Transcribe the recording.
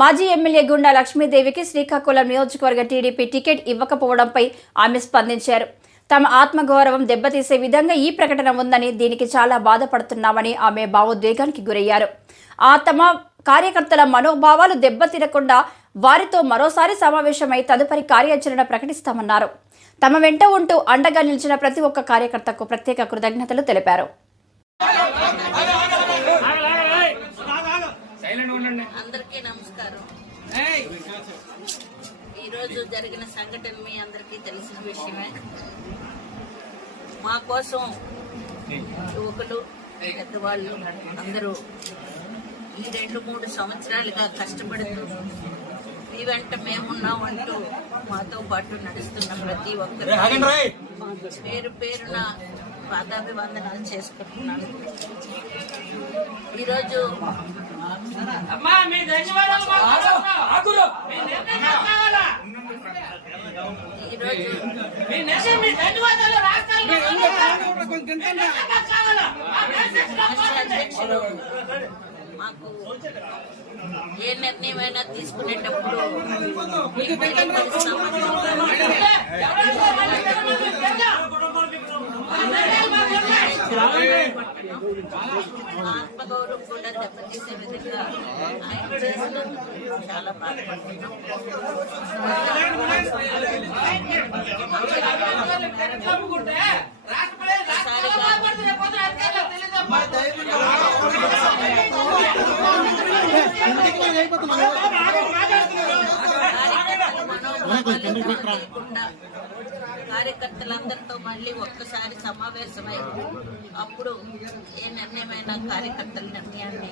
మాజీ ఎమ్మెల్యే గుండా లక్ష్మీదేవికి శ్రీకాకుళం నియోజకవర్గ టీడీపీ టికెట్ ఇవ్వకపోవడంపై ఆమె స్పందించారు. తమ ఆత్మగౌరవం దెబ్బతీసే విధంగా ఈ ప్రకటన ఉందని దీనికి చాలా బాధపడుతున్నామని ఆమె భావోద్వేగానికి గురయ్యారు. ఆ తమ కార్యకర్తల మనోభావాలు దెబ్బతినకుండా వారితో మరోసారి సమావేశమై తదుపరి కార్యాచరణ ప్రకటిస్తామన్నారు. తమ వెంట ఉంటూ అండగా నిలిచిన ప్రతి ఒక్క కార్యకర్తకు ప్రత్యేక కృతజ్ఞతలు తెలిపారు. అందరికీ నమస్కారం. ఈరోజు జరిగిన సంఘటన మీ అందరికీ తెలిసిన విషయమే. మా కోసం యువకులు పెద్దవాళ్ళు అందరూ ఈ రెండు మూడు సంవత్సరాలుగా కష్టపడుతూ మీ వెంట మేమున్నాం అంటూ మాతో పాటు నడుస్తున్న ప్రతి ఒక్కరు పేరు పేరున పాదాభివందనాలు చేసుకుంటున్నాను. ఈరోజు అమ్మా మీ ధన్యవాదాలు మాకు మీ నిర్ణయం కావాలా? ఈరోజు మాకు ఏ నిర్ణయమైనా తీసుకునేటప్పుడు మీకు తెలియపరుస్తామని ఆత్మగౌరవం కూడా దెబ్బతీసే విధంగా ఆయన చాలా దెబ్బతీయకుండా కార్యకర్తలందరితో మళ్ళీ ఒక్కసారి సమావేశమై అప్పుడు ఏ నిర్ణయమైనా కార్యకర్తల నిర్ణయాన్ని